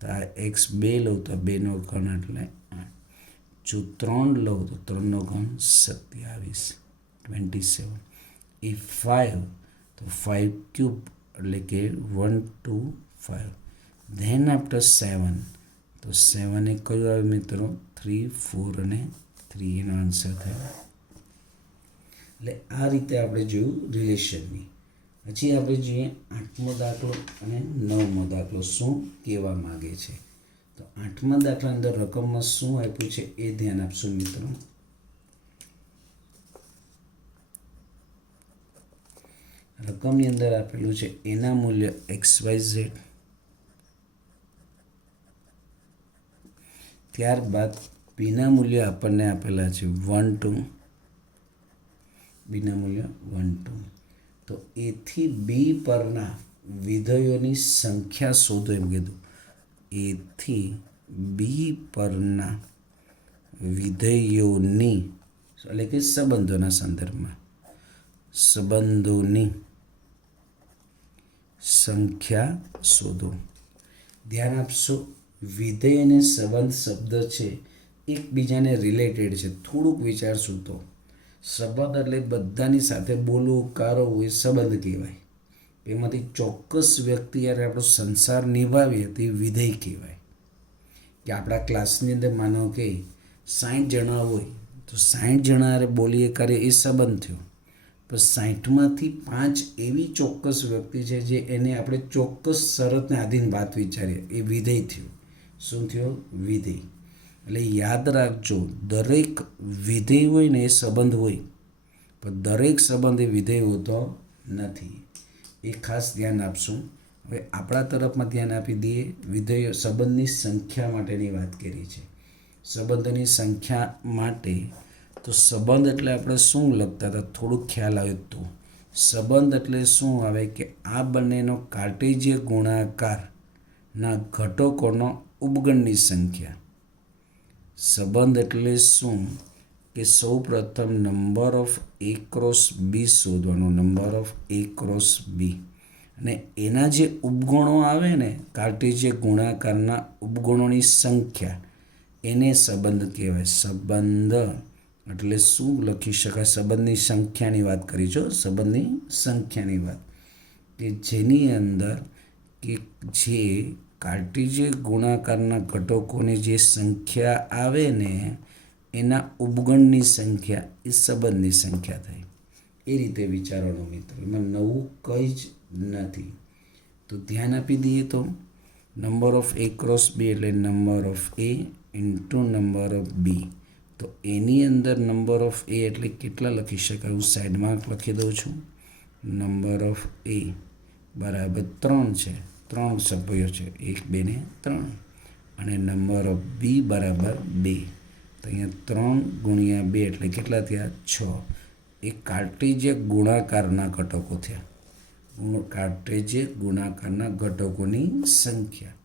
તો આ એક્સ 2 લઉં તો 2નો ઘન એટલે 8. જો 3 લઉં તો 3નો ઘન 27. એ 5 તો 5 ક્યુબ એટલે કે 1 2 5. ધેન આફ્ટર 7 તો 7 એ કયું આવે મિત્રો? 3 4 અને 3 એનો આન્સર થાય. એટલે આ રીતે આપણે જોયું રિલેશનની. પછી આપણે જોઈએ 8મો દાખલો અને 9મો દાખલો શું કહેવા માગે છે. તો 8મા દાખલા અંદર રકમમાં શું આપ્યું છે એ ધ્યાન આપશું મિત્રો. રકમની અંદર આપેલું છે એના મૂલ્ય XYZ, ત્યારબાદ પીના મૂલ્ય આપણને આપેલા છે 1 2, બીના મૂલ્ય 1 2. તો એથી બી પરના વિધેયોની સંખ્યા શોધો એમ કીધું. એથી બી પરના વિધેયોની એટલે કે સંબંધોના સંદર્ભમાં સંબંધોની સંખ્યા શોધો. ધ્યાન આપશો, વિધેય અને સંબંધ શબ્દ છે એકબીજાને રિલેટેડ છે. થોડુંક વિચારશું તો સંબંધ એટલે બધાની સાથે બોલવું, કારવું એ સંબંધ કહેવાય. એમાંથી ચોક્કસ વ્યક્તિ યારે આપણો સંસાર નિભાવીએ તો એ વિધેય કહેવાય. કે આપણા ક્લાસની અંદર માનો કે 60 જણા હોય તો 60 જણા યારે બોલીએ કરીએ એ સંબંધ થયો. પણ 60માંથી 5 એવી ચોક્કસ વ્યક્તિ છે જે એને આપણે ચોક્કસ શરતને આધીન વાત વિચારીએ, એ વિધેય થયું. શું થયો? વિધેય. એટલે યાદ રાખજો, દરેક વિધેય હોય ને એ સંબંધ હોય, પણ દરેક સંબંધ એ વિધેય હોતો નથી. એ ખાસ ધ્યાન આપશું. હવે આપણા તરફમાં ધ્યાન આપી દઈએ. વિધેય સંબંધની સંખ્યા માટેની વાત કરી છે. સંબંધોની સંખ્યા માટે તો સંબંધ એટલે આપણે શું લખતા હતા? થોડુંક ખ્યાલ આવ્યો તો સંબંધ એટલે શું આવે કે આ બંનેનો કાર્ટેજીય ગુણાકારના ઘટકોનો ઉપગણની સંખ્યા. સંબંધ એટલે શું કે સૌ પ્રથમ number of A cross B શોધવાનો, number of A cross B, અને એના જે ઉપગણો આવે ને કાર્ટેજીય ગુણાકારના ઉપગણોની સંખ્યા, એને સંબંધ કહેવાય. સંબંધ એટલે શું લખી શકાય? સંબંધની સંખ્યાની વાત કરી છો, સંબંધની સંખ્યાની વાત, કે જેની અંદર કે જે કાર્ટેજીય ગુણાકારના ઘટકોની જે સંખ્યા આવે ને એના ઉપગણની સંખ્યા એ સંબંધની સંખ્યા થાય. એ રીતે વિચારવાનું મિત્રો, એમાં નવું કંઈ જ નથી. તો ધ્યાન આપી દઈએ તો number of A cross B એટલે number of A into number of B. તો એની અંદર નંબર ઓફ A એટલે કેટલા લખી શકાય? હું સાઈડમાં લખી દઉં છું. નંબર ઓફ A બરાબર 3 છે, 3 સભ્યો છે, 1 2 ને 3, અને નંબર ઓફ B બરાબર 2. તો અહીંયા 3 ગુણ્યા 2 એટલે કેટલા થયા? 6. એ કાર્ટેજીય ગુણાકારના ઘટકો થયા. કાર્ટેજીય ગુણાકારના ઘટકોની સંખ્યા.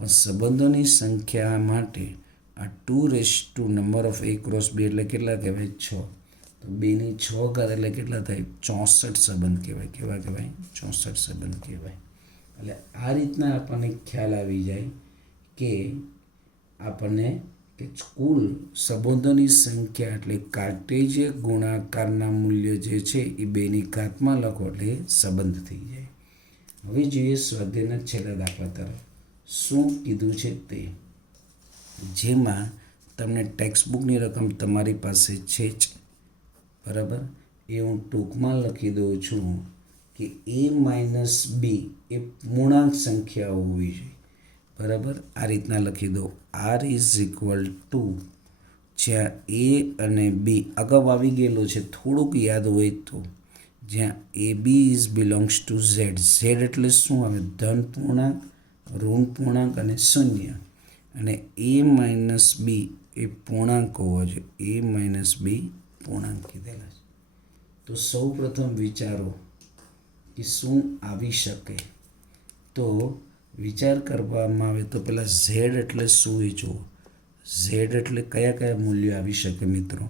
પણ સંબંધોની સંખ્યા માટે આ 2 number of a cross b એટલે કેટલા કહેવાય? 6. તો 2ની 6 ઘાત એટલે કેટલા થાય? 64 સંબંધ કહેવાય. કેવા કહેવાય? 64 સંબંધ કહેવાય. એટલે આ રીતના આપણને ખ્યાલ આવી જાય કે આપણને કે કુલ સંબંધોની સંખ્યા એટલે કાર્ટેજીય ગુણાકારના મૂલ્ય જે છે એ 2ની ઘાતમાં લખો એટલે સંબંધ થઈ જાય. હવે જોઈએ સ્વાધ્યાયના છેલ્લા દાખલા તરફ. શું કીધું છે તે, જેમાં તમને ટેક્સ્ટબુકની રકમ તમારી પાસે છે જ, બરાબર? એ હું ટૂંકમાં લખી દઉં છું કે a - b એ પૂર્ણાંક સંખ્યાઓ હોવી જોઈએ, બરાબર? આ રીતના લખી દો. r = જ્યાં a અને b અગાઉ આવી ગયેલો છે, થોડુંક યાદ હોય તો, જ્યાં ab belongs to z. z એટલે શું આવે? ધન પૂર્ણાંક, ઋણ પૂર્ણાંક અને શૂન્ય. અને a - b એ પૂર્ણાંક હોવો જોઈએ. a - b પૂર્ણાંક કીધેલા છે. તો સૌ પ્રથમ વિચારો કે શું આવી શકે. તો વિચાર કરવામાં આવે તો પહેલાં z એટલે શું એ જુઓ. z એટલે કયા કયા મૂલ્યો આવી શકે મિત્રો?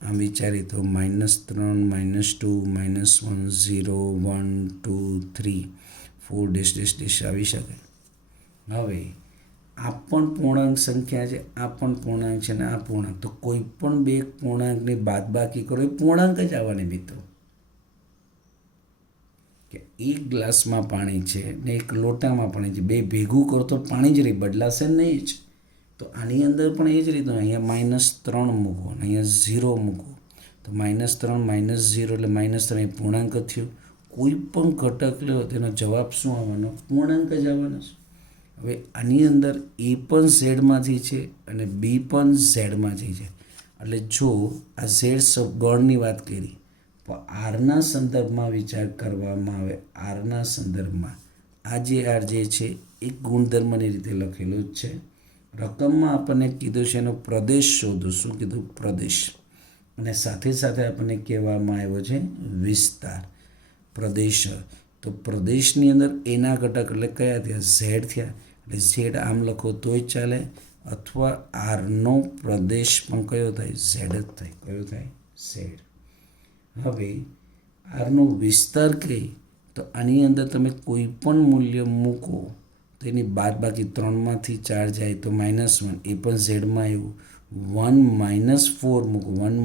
આમ વિચારીએ તો -3, -2, -1, 0, 1, 2, 3, 4 આવી શકે. હવે આ પણ પૂર્ણાંક સંખ્યા છે, આ પણ પૂર્ણાંક છે, અને આ પૂર્ણાંક. તો કોઈ પણ બે પૂર્ણાંકની બાદબાકી કરો એ પૂર્ણાંક જ આવવાની મિત્રો. કે એક ગ્લાસમાં પાણી છે ને એક લોટામાં પાણી છે, બે ભેગું કરો તો પાણી જ રહી, બદલાશે નહીં જ. તો આની અંદર પણ એ જ રીતનું અહીંયા -3 મૂકો અને અહીંયા 0 મૂકો. તો -3 -0 એટલે -3 એ પૂર્ણાંક જ થયું. કોઈ પણ ઘટક લો તેનો જવાબ શું આવવાનો? પૂર્ણાંક જ આવવાનો છે. હવે આની અંદર એ પણ ઝેડમાંથી છે અને બી પણ ઝેડમાંથી છે. એટલે જો આ ઝેડ ગણની વાત કરી, તો આરના સંદર્ભમાં વિચાર કરવામાં આવે. આરના સંદર્ભમાં આ જે છે એક ગુણધર્મની રીતે લખેલું જ છે. રકમમાં આપણને કીધું છે એનો પ્રદેશ શોધો. શું કીધું? પ્રદેશ. અને સાથે સાથે આપણને કહેવામાં આવ્યો છે વિસ્તાર, પ્રદેશ. તો પ્રદેશની અંદર એના ઘટક એટલે કયા થયા? ઝેડ થયા. એટલે ઝેડ આમ લખો તોય ચાલે, અથવા આરનો પ્રદેશ પણ કયો થાય? ઝેડ જ થાય. કયો થાય? ઝેડ. હવે આરનો વિસ્તાર કહે તો આની અંદર તમે કોઈ પણ મૂલ્ય મૂકો તો એની બાદબાકી 3માંથી 4 જાય તો -1, એ પણ ઝેડમાં આવ્યું. 1 - 4 મૂકો, 1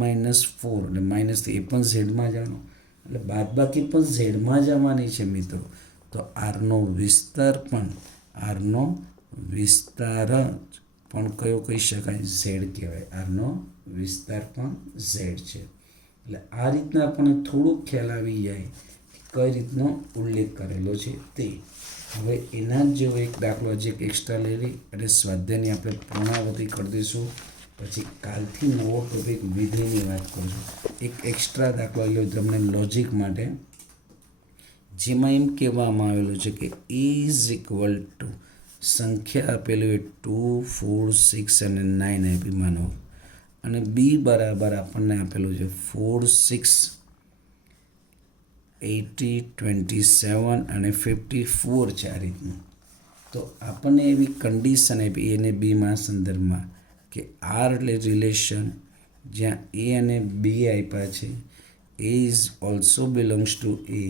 - 4 એટલે માઇનસ, એ પણ ઝેડમાં જવાનું. એટલે બાદબાકી પણ ઝેડમાં જ આવવાની છે મિત્રો. તો આરનો વિસ્તાર પણ કયો કહી શકાય? ઝેડ કહેવાય. આરનો વિસ્તાર પણ ઝેડ છે. એટલે આ રીતના આપણને થોડુંક ખ્યાલ આવી જાય કઈ રીતનો ઉલ્લેખ કરેલો છે તે. હવે એના જ જેવો એક દાખલો હજી એક એક્સ્ટ્રા લઈ લઈ અને સ્વાધ્યાયની આપણે પૂર્ણાવૃત્તિ કરી દઈશું. પછી કાલથી નવો ટોપિક વિધેયની વાત કરશું. એક એક્સ્ટ્રા દાખલો લો તમને લોજિક માટે, જેમાં એમ કહેવામાં આવેલું છે કે a સંખ્યા આપેલી હોય 2, 4, 6 અને 9 આપી માનો, અને b બરાબર આપણને આપેલું છે 4, 6, 80, 27 અને 54 છે. આ રીતનું. તો આપણને એવી કન્ડિશન આપી a અને bમાં સંદર્ભમાં કે આર એટલે રિલેશન, જ્યાં a અને b આપ્યા છે. a is also belongs two a,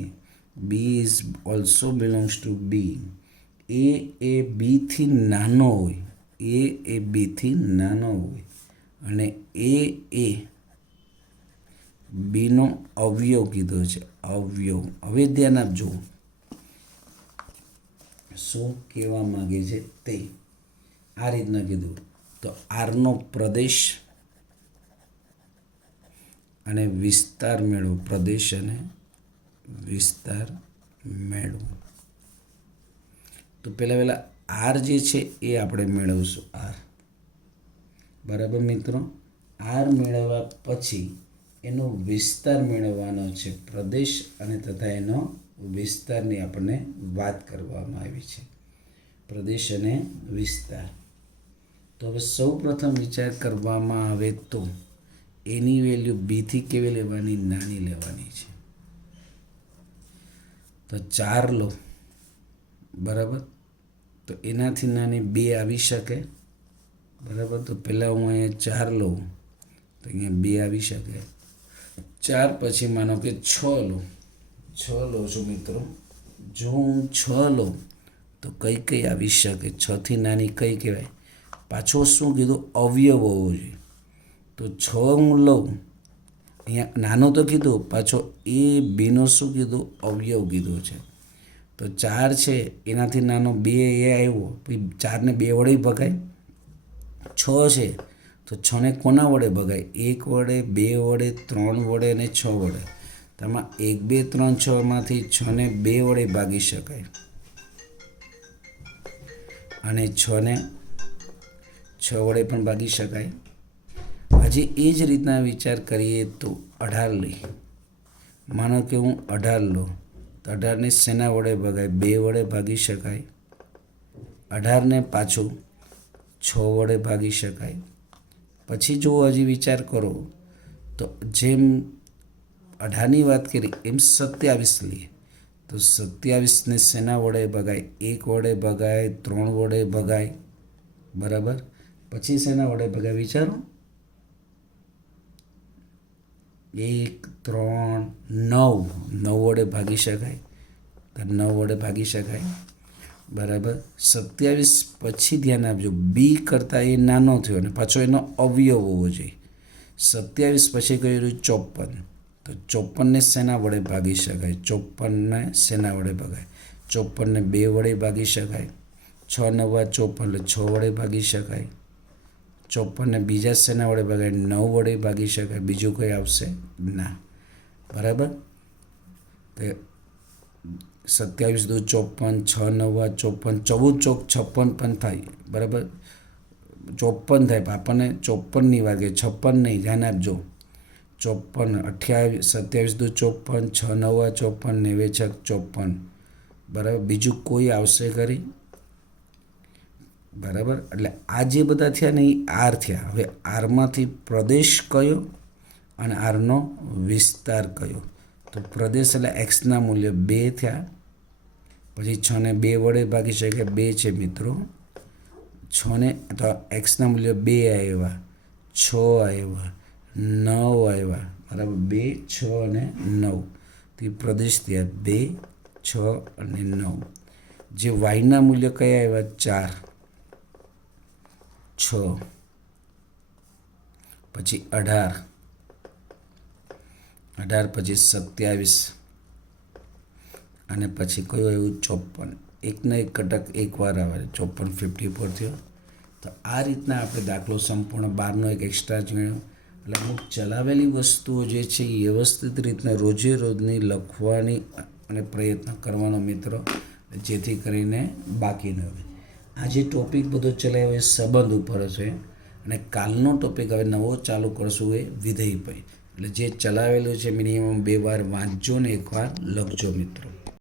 b is also belongs two b. a એ બીથી નાનો હોય, અને a એ બીનો અવયવ કીધો છે. અવયવ. હવે ધ્યાન આપજો શું કહેવા માંગે છે તે. આ રીતના કીધું. તો આરનો પ્રદેશ અને વિસ્તાર મેળવો. પ્રદેશ અને વિસ્તાર મેળવો. તો પહેલાં આર જે છે એ આપણે મેળવશું. આર બરાબર મિત્રો. આર મેળવ્યા પછી એનો વિસ્તાર મેળવવાનો છે. પ્રદેશ અને તથા એનો વિસ્તારની આપણને વાત કરવામાં આવી છે. પ્રદેશ અને વિસ્તાર. તો હવે સૌ પ્રથમ વિચાર કરવામાં આવે તો એની વેલ્યુ બીથી કેવી લેવાની? નાની લેવાની છે. તો 4 લો, બરાબર. તો એનાથી નાની 2 આવી શકે, બરાબર. તો પહેલાં હું અહીંયા 4 લઉં તો અહીંયા 2 આવી શકે. 4 પછી માનો કે 6 લઉં, 6 લઉં છું મિત્રો. જો હું 6 લઉં તો કઈ કઈ આવી શકે? 6થી નાની કઈ કહેવાય? પાછો શું કીધું? અવયવ હોવો જોઈએ. તો 6 હું લઉં, અહીંયા નાનો તો કીધું, પાછો એ બેનો શું કીધું? અવયવ કીધો છે. તો 4 છે એનાથી નાનો 2 એ આવ્યો, પછી 4ને 2 વડે ભગાય. 6 છે તો 6ને કોના વડે ભગાય? 1 વડે, 2 વડે, 3 વડે અને 6 વડે. તેમાં 1, 2, 3, 6માંથી 6ને 2 વડે ભાગી શકાય અને 6ને 6 વડે પણ ભાગી શકાય. હજી એ જ રીતના વિચાર કરીએ તો 18 લઈ. માનો કે હું 18 લઉં તો 18ને શેના વડે ભગાય? 2 વડે ભાગી શકાય. 18ને પાછું 6 વડે ભાગી શકાય. પછી જો હજી વિચાર કરો તો જેમ 18ની વાત કરી એમ 27 લઈએ તો 27ને શેના વડે ભગાય? 1 વડે ભગાય, 3 વડે ભગાય, બરાબર. પછી શેના વડે ભગાય વિચારો? 1, 3, 9 વડે ભાગી શકાય. તો 9 વડે ભાગી શકાય, બરાબર. 27 પછી ધ્યાન આપજો, બી કરતાં એ નાનો થયો અને પાછો એનો અવયવ હોવો જોઈએ. 27 પછી કહ્યું 54. તો 54ને શેના વડે ભાગી શકાય? 54ને શેના વડે ભગાય? 54ને 2 વડે ભાગી શકાય. 6 9 54 એટલે 6 વડે ભાગી શકાય. 54ને બીજા શેના વડે ભગાય? 9 વડે ભાગી શકાય. બીજું કંઈ આવશે ના, બરાબર. તો 27 દુ 54, 6 9 54, 14 ચોક 56 પણ થાય, બરાબર. 54 થાય, આપણને 54ની વાત કરીએ, 56 નહીં, ધ્યાન આપજો. 54, 27 દુ 54, 6 9 54, 9 6 54, બરાબર. બીજું કોઈ આવશે ખરી? બરાબર. એટલે આ જે બધા થયા ને એ આર થયા. હવે આરમાંથી પ્રદેશ કયો અને આરનો વિસ્તાર કયો? તો પ્રદેશ એટલે એક્સના મૂલ્ય 2 થયા. પછી 6ને 2 વડે ભાગી શકે, 2 છે મિત્રો. 6ને તો એક્સના મૂલ્ય 2 આવ્યા, 6 આવ્યા, 9 આવ્યા, બરાબર. 2, 6 અને 9 તે પ્રદેશ થયા, 2, 6 અને 9. જે વાયના મૂલ્ય કયા આવ્યા? 4, 6, પછી 18, પછી 27 અને પછી કયું આવ્યું? 54. એકના એક કટક એકવાર આવે, 54 54 થયો. તો આ રીતના આપણે દાખલો સંપૂર્ણ 12નો એક એક્સ્ટ્રા ગણ્યો. એટલે અમુક ચલાવેલી વસ્તુઓ જે છે એ વ્યવસ્થિત રીતના રોજે રોજની લખવાની અને પ્રયત્ન કરવાનો મિત્રો, જેથી કરીને બાકી ન રહે. આ જે ટોપિક બધો ચલાવ્યો એ સંબંધ ઉપર છે અને કાલનો ટોપિક હવે નવો ચાલુ કરશું એ વિધેય પર. એટલે જે ચલાવેલું છે મિનિમમ 2 વાર વાંચજો ને 1 વાર લખજો મિત્રો.